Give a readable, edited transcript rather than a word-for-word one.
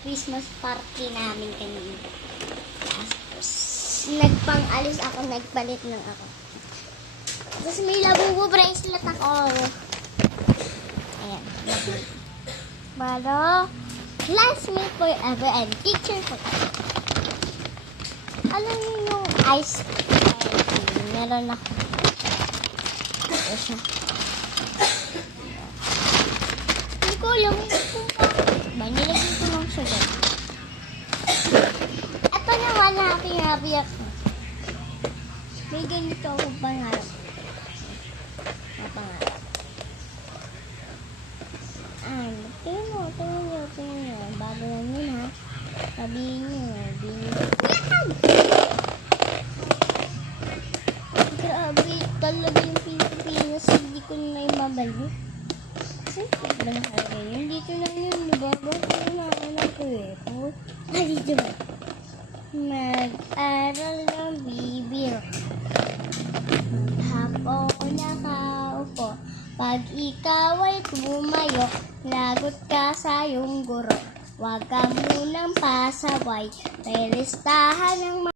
Christmas party namin kanina. Tapos, nagpang-alis ako, nagpalit ng ako. Tapos may labubo bracelet ako. Ayan. Pero, classmate forever and teacher forever. Alam niyo yung ice cream? Meron ako. Ito siya. Hindi ko alam kung bakit ba. Nilagay ko lang siya dyan. Ito naman, happy ako. May ganito akong pangarap. Tingnan nyo. Bago lang yun, ha. Sabihin nyo, grabe, talaga yung Pilipinas. Hindi ko na yung mabalik. Kasi, ba nakalagay yun? Dito lang yun, diba? Bakit nakakalak ko eh? Ay, dito ba? Mag-aral ng bibiro. Hapon nakaupo. Pag ikaw ay tumayo, lagot ka sa iyong guro. Huwag ka munang pasaway, may listahan ng